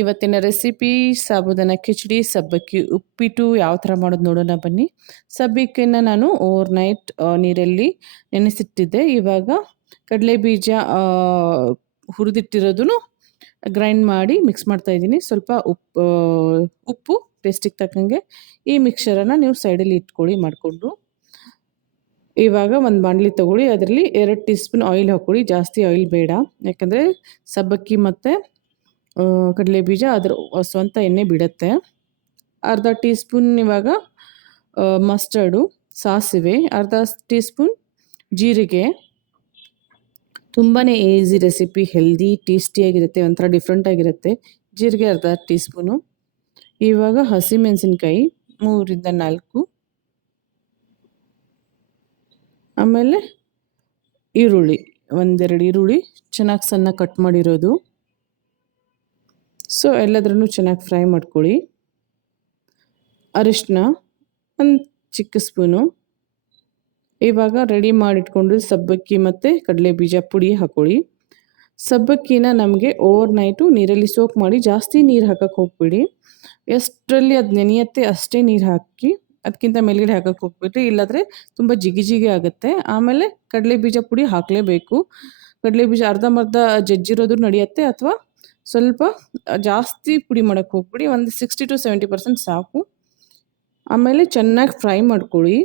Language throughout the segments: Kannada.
ಇವತ್ತಿನ ರೆಸಿಪಿ ಸಾಬುದಾನ ಕಿಚಡಿ, ಸಬ್ಬಕ್ಕಿ, ಉಪ್ಪಿಟ್ಟು ಯಾವ ಥರ ಮಾಡೋದು ನೋಡೋಣ ಬನ್ನಿ. ಸಬ್ಬಕ್ಕಿನ ನಾನು ಓವರ್ ನೈಟ್ ನೀರಲ್ಲಿ ನೆನೆಸಿಟ್ಟಿದ್ದೆ. ಇವಾಗ ಕಡಲೆ ಬೀಜ ಹುರಿದಿಟ್ಟಿರೋದನ್ನು ಗ್ರೈಂಡ್ ಮಾಡಿ ಮಿಕ್ಸ್ ಮಾಡ್ತಾ ಇದ್ದೀನಿ. ಸ್ವಲ್ಪ ಉಪ್ಪು ಉಪ್ಪು ಟೇಸ್ಟಿಗೆ ತಕ್ಕಂಗೆ ಈ ಮಿಕ್ಸರನ್ನು ನೀವು ಸೈಡಲ್ಲಿ ಇಟ್ಕೊಳ್ಳಿ, ಮಾಡಿಕೊಂಡು. ಇವಾಗ ಒಂದು ಬಾಣಲಿ ತೊಗೊಳ್ಳಿ. ಅದರಲ್ಲಿ ಎರಡು ಟೀ ಸ್ಪೂನ್ ಆಯಿಲ್ ಹಾಕ್ಕೊಳ್ಳಿ. ಜಾಸ್ತಿ ಆಯಿಲ್ ಬೇಡ. ಯಾಕಂದರೆ ಸಬ್ಬಕ್ಕಿ ಮತ್ತು ಕಡಲೆ ಬೀಜ ಅದರ ಸ್ವಂತ ಎಣ್ಣೆ ಬಿಡುತ್ತೆ. ಅರ್ಧ ಟೀ ಸ್ಪೂನ್ ಇವಾಗ ಮಸ್ಟರ್ಡು, ಸಾಸಿವೆ, ಅರ್ಧ ಟೀ ಸ್ಪೂನ್ ಜೀರಿಗೆ. ತುಂಬಾ ಈಸಿ ರೆಸಿಪಿ, ಹೆಲ್ದಿ ಟೇಸ್ಟಿಯಾಗಿರುತ್ತೆ ಒಂಥರ ಡಿಫ್ರೆಂಟಾಗಿರುತ್ತೆ ಜೀರಿಗೆ ಅರ್ಧ ಟೀ ಸ್ಪೂನು ಇವಾಗ ಹಸಿಮೆಣಸಿನ್ಕಾಯಿ ಮೂರಿಂದ ನಾಲ್ಕು. ಆಮೇಲೆ ಈರುಳ್ಳಿ, ಒಂದೆರಡು ಈರುಳ್ಳಿ ಚೆನ್ನಾಗಿ ಸಣ್ಣ ಕಟ್ ಮಾಡಿರೋದು. ಸೊ ಎಲ್ಲದ್ರೂ ಚೆನ್ನಾಗಿ ಫ್ರೈ ಮಾಡ್ಕೊಳ್ಳಿ. ಅರಿಶಿನ ಒಂದು ಚಿಕ್ಕ ಸ್ಪೂನು. ಇವಾಗ ರೆಡಿ ಮಾಡಿಟ್ಕೊಂಡು ಸಬ್ಬಕ್ಕಿ ಮತ್ತು ಕಡಲೆ ಬೀಜ ಪುಡಿ ಹಾಕ್ಕೊಳ್ಳಿ ಸಬ್ಬಕ್ಕಿನ ನಮಗೆ ಓವರ್ ನೈಟು ನೀರಲ್ಲಿ ಸೋಕ್ ಮಾಡಿ ಜಾಸ್ತಿ ನೀರು ಹಾಕಕ್ಕೆ ಹೋಗ್ಬಿಡಿ. ಎಷ್ಟರಲ್ಲಿ ಅದು ನೆನೆಯುತ್ತೆ ಅಷ್ಟೇ ನೀರು ಹಾಕಿ ಅದಕ್ಕಿಂತ ಮೇಲ್ಗಡೆ ಹಾಕಕ್ಕೆ ಹೋಗ್ಬಿಟ್ಟು ಇಲ್ಲಾದರೆ ತುಂಬ ಜಿಗಿ ಜಿಗಿ ಆಗುತ್ತೆ. ಆಮೇಲೆ ಕಡಲೆ ಬೀಜ ಪುಡಿ ಹಾಕಲೇಬೇಕು. ಕಡಲೆ ಬೀಜ ಅರ್ಧಂಬರ್ಧ ಜಜ್ಜಿರೋದು ನಡೆಯುತ್ತೆ ಅಥವಾ ಸ್ವಲ್ಪ ಜಾಸ್ತಿ ಪುಡಿ ಮಾಡೋಕ್ಕೆ ಹೋಗ್ಬಿಡಿ. ಒಂದು ಸಿಕ್ಸ್ಟಿ ಟು ಸೆವೆಂಟಿ ಪರ್ಸೆಂಟ್ ಸಾಕು. ಆಮೇಲೆ ಚೆನ್ನಾಗಿ ಫ್ರೈ ಮಾಡ್ಕೊಳ್ಳಿ.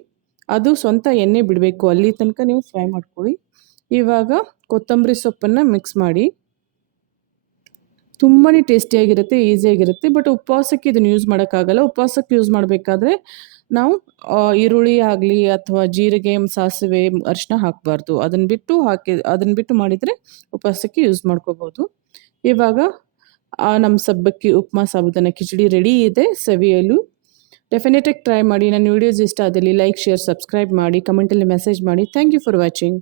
ಅದು ಸ್ವಂತ ಎಣ್ಣೆ ಬಿಡಬೇಕು. ಅಲ್ಲಿ ತನಕ ನೀವು ಫ್ರೈ ಮಾಡ್ಕೊಳ್ಳಿ. ಇವಾಗ ಕೊತ್ತಂಬರಿ ಸೊಪ್ಪನ್ನು ಮಿಕ್ಸ್ ಮಾಡಿ. ತುಂಬಾ ಟೇಸ್ಟಿಯಾಗಿರುತ್ತೆ ಈಸಿಯಾಗಿರುತ್ತೆ ಬಟ್ ಉಪವಾಸಕ್ಕೆ ಇದನ್ನು ಯೂಸ್ ಮಾಡೋಕ್ಕಾಗಲ್ಲ. ಉಪವಾಸಕ್ಕೆ ಯೂಸ್ ಮಾಡಬೇಕಾದ್ರೆ ನಾವು ಈರುಳ್ಳಿ ಆಗಲಿ ಅಥವಾ ಜೀರಿಗೆ, ಸಾಸಿವೆ ಅರಿಶಿನ ಹಾಕಬಾರ್ದು. ಅದನ್ನು ಬಿಟ್ಟು ಹಾಕಿ, ಅದನ್ನು ಬಿಟ್ಟು ಮಾಡಿದರೆ ಉಪವಾಸಕ್ಕೆ ಯೂಸ್ ಮಾಡ್ಕೋಬೋದು. ಇವಾಗ ನಮ್ಮ ಸಬ್ಬಕ್ಕಿ ಉಪ್ಮಾ ಸಾಬುದಾನ ಕಿಚಡಿ ರೆಡಿ ಇದೆ, ಸವಿಯಲು. ಡೆಫಿನೆಟಾಗಿ ಟ್ರೈ ಮಾಡಿ. ನನ್ನ ವೀಡಿಯೋಸ್ ಇಷ್ಟ ಆದಲ್ಲಿ ಲೈಕ್ ಶೇರ್ ಸಬ್ಸ್ಕ್ರೈಬ್ ಮಾಡಿ. ಕಮೆಂಟಲ್ಲಿ ಮೆಸೇಜ್ ಮಾಡಿ. Thank you for watching